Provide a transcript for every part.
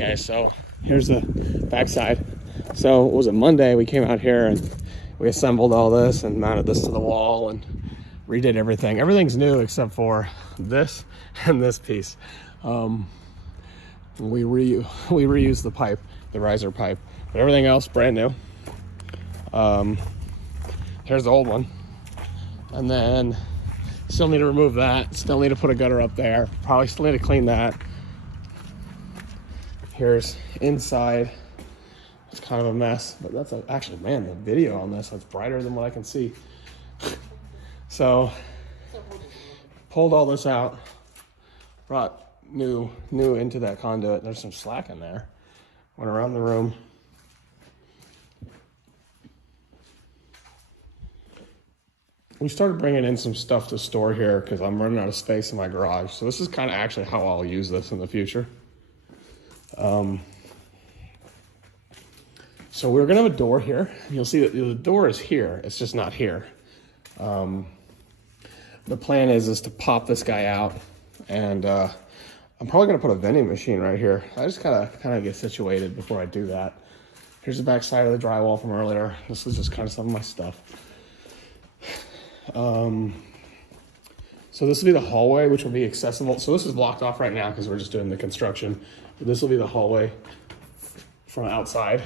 Okay, so here's the backside. So it was a Monday, we came out here and we assembled all this and mounted this to the wall and redid everything. Everything's new except for this and this piece. We reused the pipe, the riser pipe, but everything else brand new. Here's the old one. And then still need to remove that. Still need to put a gutter up there. Probably still need to clean that. Here's inside. It's kind of a mess, but that's actually, man, the video on this, it's brighter than what I can see. So, pulled all this out, brought new into that conduit. There's some slack in there. Went around the room. We started bringing in some stuff to store here because I'm running out of space in my garage. So this is kind of actually how I'll use this in the future. So we're gonna have a door here. You'll see that the door is here. It's just not here. The plan is to pop this guy out, and I'm probably gonna put a vending machine right here. I just gotta kind of get situated before I do that. Here's the back side of the drywall from earlier. This is just kind of some of my stuff. So this will be the hallway, which will be accessible. So this is blocked off right now because we're just doing the construction. But this will be the hallway from outside.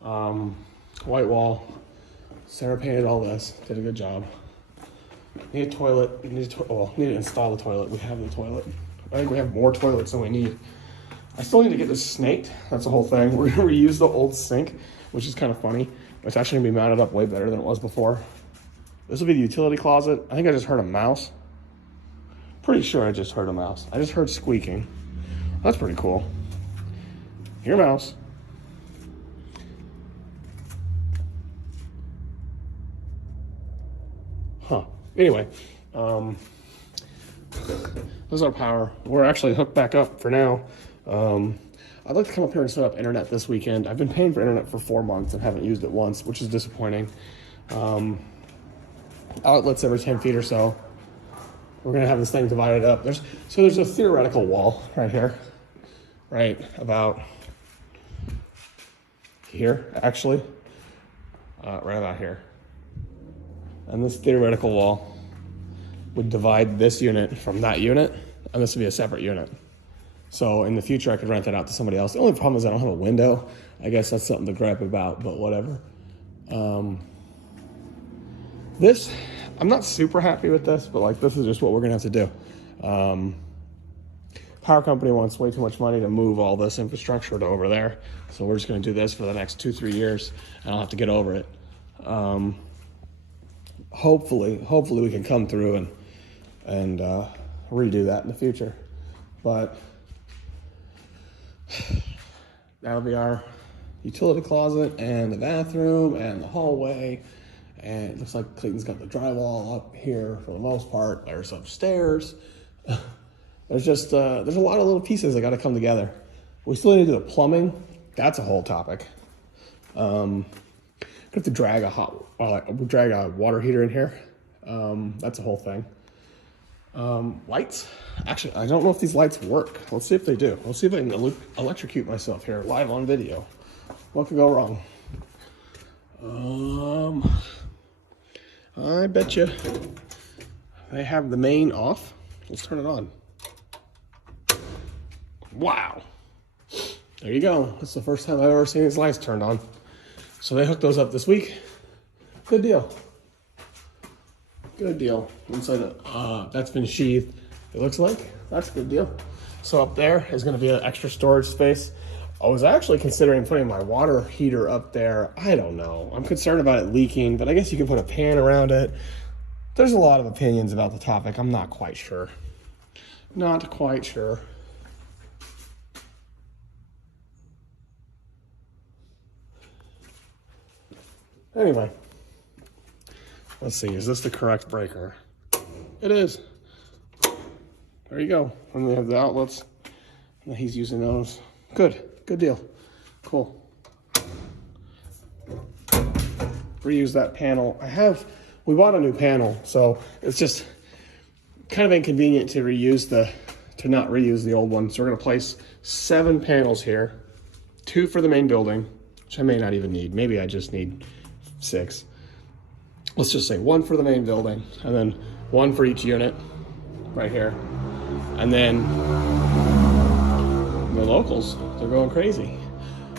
White wall. Sarah painted all this. Did a good job. Need a toilet. Need to install the toilet. We have the toilet. I think we have more toilets than we need. I still need to get this snaked. That's the whole thing. We're gonna reuse the old sink, which is kind of funny. It's actually gonna be mounted up way better than it was before. This will be the utility closet. I think I just heard a mouse. Pretty sure I just heard a mouse. I just heard squeaking. That's pretty cool. Here, mouse. Huh. Anyway, this is our power. We're actually hooked back up for now. I'd like to come up here and set up internet this weekend. I've been paying for internet for 4 months and haven't used it once, which is disappointing. Outlets every 10 feet or so. We're gonna have this thing divided up. There's a theoretical wall right here, right about here, actually, right about here. And this theoretical wall would divide this unit from that unit, and this would be a separate unit. So in the future, I could rent that out to somebody else. The only problem is I don't have a window. I guess that's something to gripe about, but whatever. This, I'm not super happy with this, but like this is just what we're gonna have to do. Power company wants way too much money to move all this infrastructure to over there. So we're just gonna do this for the next 2-3 years, and I'll have to get over it. Hopefully we can come through and redo that in the future. But that'll be our utility closet and the bathroom and the hallway. And it looks like Clayton's got the drywall up here for the most part. There's upstairs. There's just, there's a lot of little pieces that got to come together. We still need to do the plumbing. That's a whole topic. Gonna have to drag a water heater in here. That's a whole thing. Lights. Actually, I don't know if these lights work. Let's see if they do. Let's see if I can electrocute myself here live on video. What could go wrong? I bet you they have the main off. Let's turn it on. Wow. There you go. That's the first time I've ever seen these lights turned on. So they hooked those up this week. Good deal. Good deal. Inside, that's been sheathed. It looks like that's a good deal. So up there is going to be an extra storage space. I was actually considering putting my water heater up there. I don't know. I'm concerned about it leaking, but I guess you can put a pan around it. There's a lot of opinions about the topic. I'm not quite sure. Not quite sure. Anyway, let's see. Is this the correct breaker? It is. There you go. And we have the outlets. And he's using those. Good. Good deal. Cool. Reuse that panel. We bought a new panel, so it's just kind of inconvenient to reuse the to not reuse the old one. So we're gonna place 7 panels here, 2 for the main building, which I may not even need. Maybe I just need 6. Let's just say 1 for the main building, and then 1 for each unit right here. And then the locals, they're going crazy.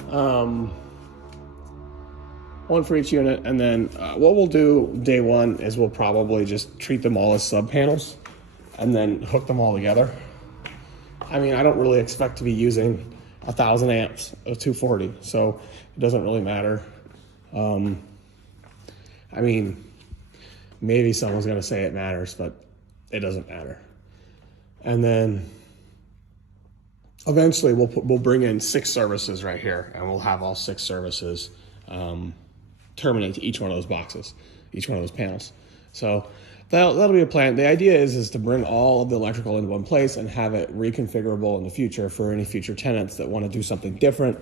1 for each unit, and then what we'll do day 1 is we'll probably just treat them all as sub panels and then hook them all together. I mean, I don't really expect to be using 1,000 amps of 240, so it doesn't really matter. I mean, maybe someone's gonna say it matters, but it doesn't matter. And then eventually we'll bring in 6 services right here, and we'll have all 6 services terminate to each one of those boxes, each one of those panels. So that'll be a plan. The idea is to bring all of the electrical into one place and have it reconfigurable in the future for any future tenants that want to do something different.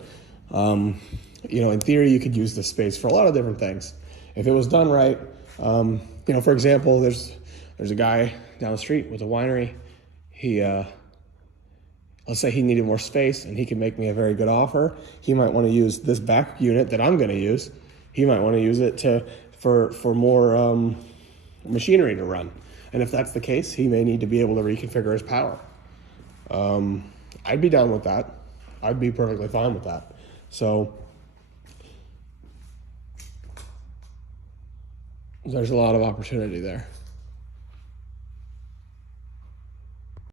You know, in theory, you could use this space for a lot of different things if it was done right. You know, for example, there's a guy down the street with a winery. He let's say he needed more space and he can make me a very good offer. He might want to use this back unit that I'm going to use. He might want to use it for more machinery to run. And if that's the case, he may need to be able to reconfigure his power. I'd be down with that. I'd be perfectly fine with that. So there's a lot of opportunity there.